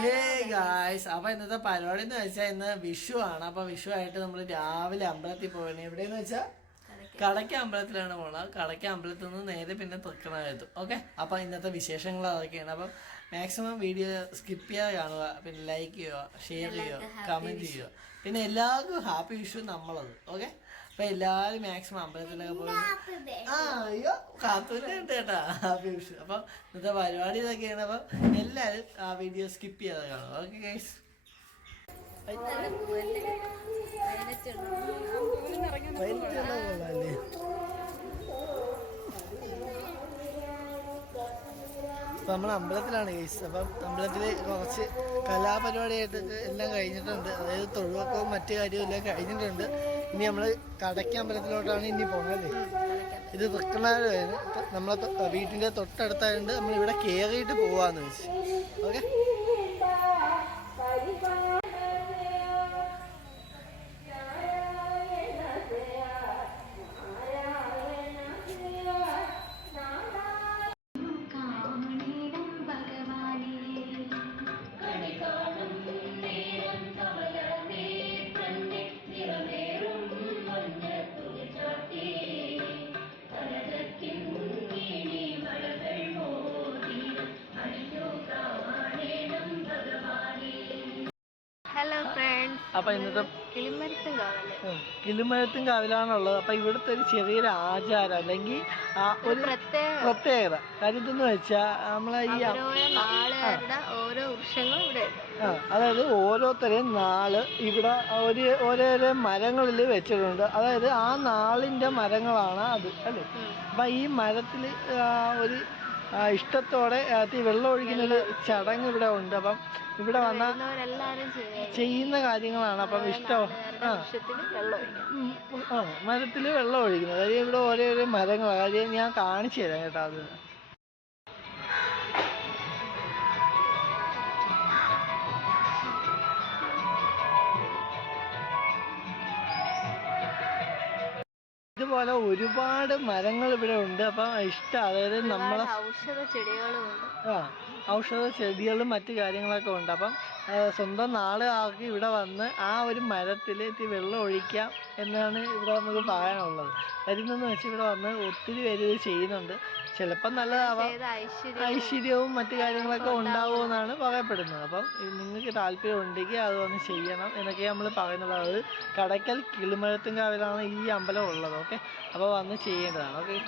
Hey guys അപ്പൊ ഇന്നത്തെ പരിപാടി എന്ന് വെച്ചാൽ ഇന്ന് വിഷു ആണ് അപ്പൊ വിഷു ആയിട്ട് നമ്മൾ രാവിലെ അമ്പലത്തിൽ പോകണേ എവിടെയെന്ന് വെച്ചാൽ കടയ്ക്ക അമ്പലത്തിലാണ് പോണത്. കടയ്ക്ക അമ്പലത്തിൽ നിന്ന് നേരെ പിന്നെ തൃക്കണായത് ഓക്കെ അപ്പൊ ഇന്നത്തെ വിശേഷങ്ങൾ അതൊക്കെയാണ്. അപ്പം മാക്സിമം വീഡിയോ സ്കിപ്പ് ചെയ്യാതെ കാണുക. പിന്നെ ലൈക്ക് ചെയ്യുക ഷെയർ ചെയ്യുക കമന്റ് ചെയ്യുക. പിന്നെ എല്ലാവർക്കും ഹാപ്പി വിഷു നമ്മളത്. ഓക്കെ അപ്പൊ എല്ലാവരും മാക്സിമം അമ്പലത്തിലൊക്കെ പോയി. ആ അയ്യോ കാത്തൂരുണ്ട് കേട്ടാ. ഹാപ്പി വിഷു അപ്പൊ ഇന്നത്തെ പരിപാടി ഇതൊക്കെയാണ്. അപ്പൊ എല്ലാവരും ആ വീഡിയോ സ്കിപ്പ് ചെയ്യാതെ കാണുക. ഓക്കെ ഗൈസ് അപ്പൊ നമ്മൾ അമ്പലത്തിലാണ് ഗൈസ് അപ്പം അമ്പലത്തിൽ കുറച്ച് കലാപരിപാടിയായിട്ടൊക്കെ എല്ലാം കഴിഞ്ഞിട്ടുണ്ട്. അതായത് തൊഴിലൊക്കവും മറ്റു കാര്യവും എല്ലാം കഴിഞ്ഞിട്ടുണ്ട്. ഇനി നമ്മൾ കടയ്ക്ക അമ്പലത്തിലോട്ടാണ് ഇനി പോകുന്നത് ഇത് തൃക്കണാരാണ് നമ്മളെ തൊട്ടടുത്തായതുകൊണ്ട് നമ്മൾ ഇവിടെ കയറിയിട്ട് പോവാന്ന് വെച്ച്. ഓക്കെ? ഹലോ ഫ്രണ്ട്സ് അപ്പൊ ഇന്നത്തെ കിളിമരത്തും കാവൽ. കിളിമരത്തും കാവിലാണുള്ളത്. അപ്പൊ ഇവിടുത്തെ ഒരു ചെറിയൊരു ആചാരം അല്ലെങ്കിൽ ആ ഒരു പ്രത്യേകത. കാര്യം എന്തെന്ന് വെച്ചാൽ നമ്മളെ ഈ ഓരോ വൃക്ഷങ്ങളും ഇവിടെ ആ, അതായത് ഓരോരുത്തരെയും നാൾ ഇവിടെ ഒരു ഓരോരോ മരങ്ങളിൽ വെച്ചിട്ടുണ്ട്. അതായത് ആ നാളിന്റെ മരങ്ങളാണ് അത് അല്ലേ? അപ്പൊ ഈ മരത്തിൽ ഒരു ഇഷ്ടത്തോടെ ഈ വെള്ളം ഒഴിക്കുന്ന ഒരു ചടങ്ങ് ഇവിടെ ഉണ്ട്. അപ്പം ഇവിടെ വന്ന ചെയ്യുന്ന കാര്യങ്ങളാണ്. അപ്പം ഇഷ്ടം. ആ. മരത്തിൽ വെള്ളം ഒഴിക്കുന്നത്. കാര്യം ഇവിടെ ഓരോരോ മരങ്ങളാണ് കാര്യം ഞാൻ കാണിച്ചു തരാം കേട്ടോ അത് ഇതുപോലെ ഒരുപാട് മരങ്ങൾ ഇവിടെ ഉണ്ട്. അപ്പം ഇഷ്ടം അതായത് നമ്മളെ ഔഷധ ചെടികളും ആ ഔഷധ ചെടികളും മറ്റു കാര്യങ്ങളൊക്കെ ഉണ്ട്. അപ്പം സ്വന്തം നാട് ആക്കി ഇവിടെ വന്ന് ആ ഒരു മരത്തിൽ വെള്ളം ഒഴിക്കാം എന്നാണ് ഇവിടെ നമുക്ക് പറയാനുള്ളത്. വരുന്നെന്ന് വെച്ച് ഇവിടെ വന്ന് ഒത്തിരി പേര് ഇത് ചെയ്യുന്നുണ്ട്. ചിലപ്പം നല്ലതാവാം ഐശ്വര്യവും മറ്റു കാര്യങ്ങളൊക്കെ ഉണ്ടാവുമെന്നാണ് പറയപ്പെടുന്നത്. അപ്പം നിങ്ങൾക്ക് താല്പര്യം ഉണ്ടെങ്കിൽ അത് വന്ന് ചെയ്യണം എന്നൊക്കെ നമ്മൾ പറയുന്നത് അത് കടയ്ക്കൽ കിളിമരത്തുംകാവിലാണ് ഈ അമ്പലം ഉള്ളത്. ഓക്കെ? അപ്പോൾ വന്ന് ചെയ്യേണ്ടതാണ്. ഓക്കെ?